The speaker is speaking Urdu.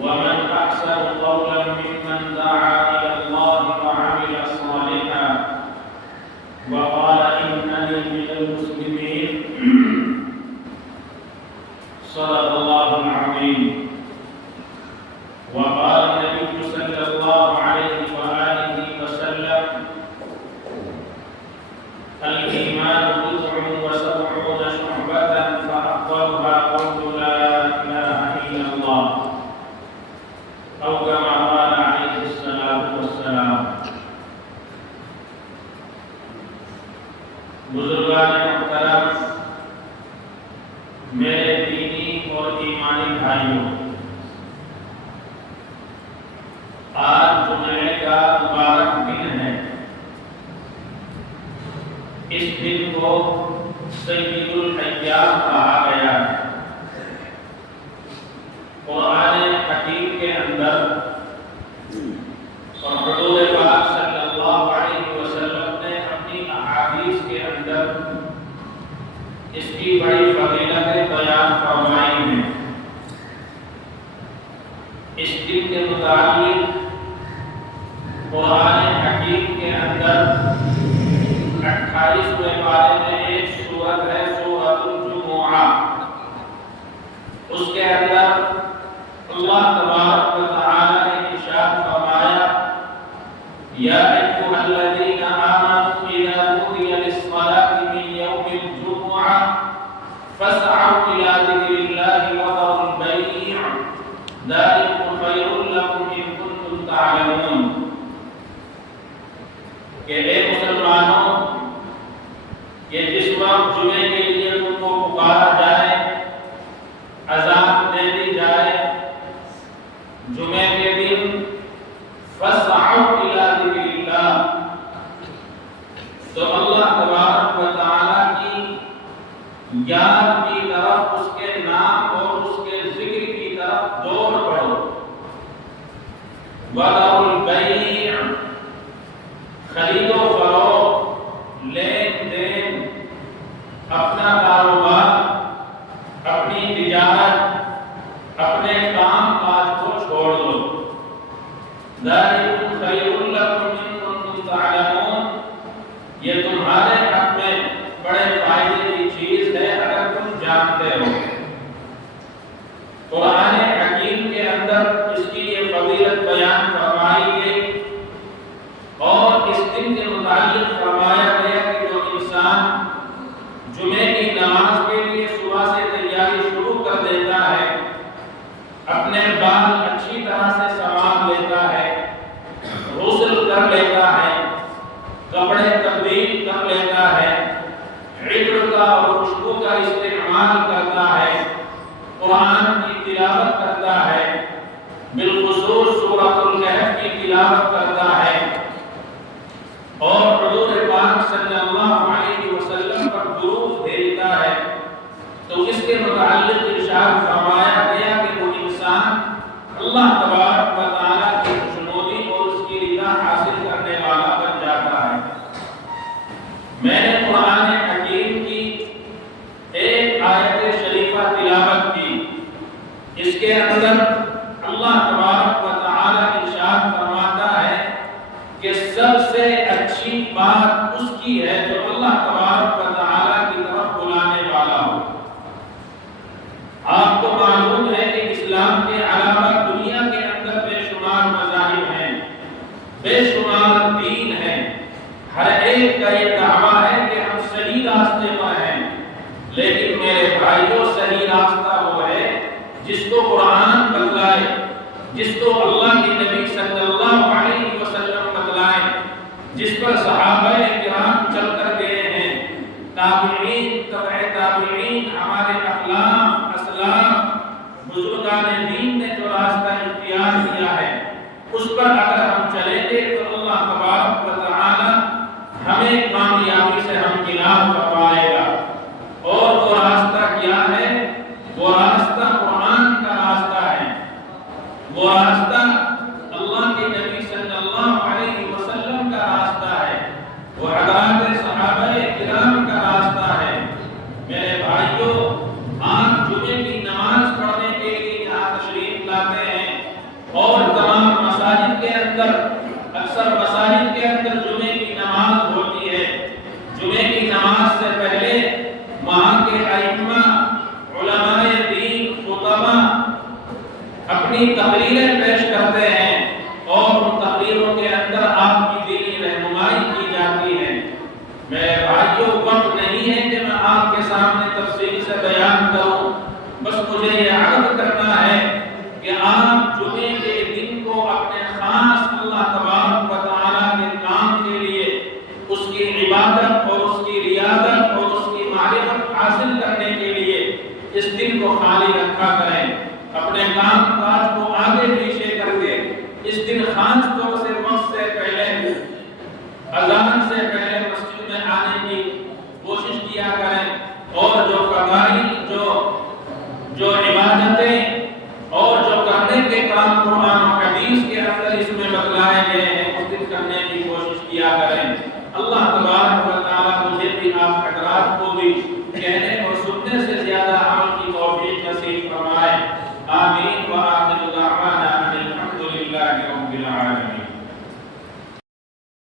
ومن أحسن قولا ممن دعا إلى الله وعمل صالحا وقال إنني من المسلمين صدق الله العظيم. وقال النبي صلى الله عليه وآله وسلم الإيمان بضع وسبعون شعبة فأفضلها قول لا إله إلا الله أو كما قال عليه الصلاة والسلام. بزرگان محترم، میرے دینی اور ایمانی بھائیوں، آج جمعے کا مبارک دن ہے. اس دن کو سید الایام کہا گیا ہے. قرآن حکیم کے اندر اور حضور پاک صلی اللہ علیہ وسلم نے اپنی احادیث کے اندر اس کی بڑی فضیلتیں بیان فرمائی ہیں. اس دن کے متعلق قرآن حکیم کے اندر 28ویں پارے میں ایک سورت ہے، سورۃ الجمعہ. اس کے اندر اللہ تبارک و تعالی نے ارشاد فرمایا یا ایھا الذین آمنوا اذا نودی للصلاة من یوم الجمعہ فاسعوا الی ذکر اللہ وذروا البیع ذلکم خیر لکم ان کنتم تعلمون. کہ اے مسلمانوں، کہ جس وقت جمعے کے لیے تم کو پکارا جائے، اذان دے دی جائے جمعے کے دن، فاسعوا الی ذکر اللہ، تو اللہ تبارک و تعالی کی یاد کی طرف، اس کے نام اور اس کے ذکر کی طرف دوڑ پڑو. وذروا البیع، خرید و فروخت، لین دین، اپنا کاروبار، اپنی تجارت، اپنے کام کاج کو چھوڑ دو. ذالکم خیر لکم ان کنتم تعلمون، یہ تمہارے حق میں بڑے فائدے کی چیز ہے اگر تم جانتے ہو. قرآن حکیم کے اندر اس کی یہ فضیلت بیان فرمائی گئی اور اس دن کے متعلق فرمایا گیا کہ جو انسان جمعے کی نماز کے لیے صبح سے تیاری شروع کر دیتا ہے، اپنے بال اچھی طرح سے سنوار لیتا ہے، غسل کر لیتا ہے، کپڑے تبدیل کر لیتا ہے، عطر کا اور خوشبو کا استعمال کرتا ہے، قرآن کی تلاوت کرتا ہے، بالخصوص سورۃ الکہف کی تلاوت کرتا ہے اور حضور پاک صلی اللہ علیہ وسلم پر درود بھیجتا ہے، تو اس کے متعلق ارشاد فرمایا گیا کہ وہ انسان اللہ تبارک و تعالی کی خوشنودی اور اس کی رضا حاصل کرنے والا بن جاتا ہے. میں نے قرآن حکیم کی ایک آیت شریفہ تلاوت کی. اس کے اندر اللہ تبارک و تعالی ارشاد فرماتا ہے کہ سب سے اچھی بات اس کی ہے جو اللہ تبارک و تعالی کی طرف بلانے والا ہو. آپ کو معلوم ہے کہ اسلام کے علاوہ دنیا کے اندر بے شمار مذاہب ہیں، بے شمار دین ہیں. ہر ایک کا یہ دعویٰ ہے کہ ہم صحیح راستے پر ہیں، لیکن میرے بھائیوں، صحیح راستہ وہ ہے جس کو قرآن بتلائے، جس کو اللہ کے نبی صلی اللہ علیہ وسلم بتلائے، جس پر صحابہ کرام چل کر گئے ہیں، تابعین، تبع تابعین، ہمارے اقلام، اسلاف، بزرگان دین نے جو راستہ اختیار کیا ہے، اس پر اگر ہم چلیں گے تو اللہ تبارک و تعالی ہمیں کامیابی سے ہمکنار فرمائے گا. اور وہ راستہ کیا ہے؟ وہ راستہ قرآن کا راستہ ہے، وہ راستہ اللہ کے نبی صلی اللہ علیہ وسلم کا راستہ ہے، وہ حضرات صحابہ کرام کا راستہ ہے. میرے بھائیوں، آپ جمعے کی نماز پڑھنے کے لیے یہاں تشریف لاتے ہیں اندر اکثر مساجد کے اندر جمعے کی نماز ہوتی ہے، جمعے کی نماز سے پہلے وہاں کے ائمہ، علماء دین، خطبہ اپنی تقریریں پیش کرتے ہیں اور ان تقریروں کے اندر آپ کی دینی رہنمائی کی جاتی ہے۔ میرے بھائیوں، وقت نہیں ہے کہ میں آپ کے سامنے تفصیل سے بیان کروں، بس مجھے یہ عرض کرنا ہے کہ آپ جمعے کے دن کو اپنے خاص اللہ تبارک و تعالیٰ کے کام کے لیے، اس کی عبادت اور اس کی ریاضت اور اس کی معرفت حاصل کرنے کے لیے اس دن کو خالی رکھا کریں۔ اپنے کام کاج کو آگے پیچھے کر کے اس دن خاص طور سے وقت سے پہلے، اذان سے پہلے مسجد میں آنے کی کوشش کیا کریں اور جو فضائل، جو عبادتیں اور جو کرنے کے کام قرآن و حدیث کے اندر اس میں بتلائے گئے ہیں اس دن کرنے کی کوشش کیا کریں۔ اللہ تبارک و تعالیٰ مجھے بھی آپ حضرات کو بھی کہنے اور سننے سے زیادہ عمل کی توفیق نصیب فرمائے۔ آمین۔ وآخر دعوانا ان الحمد للہ رب العالمین۔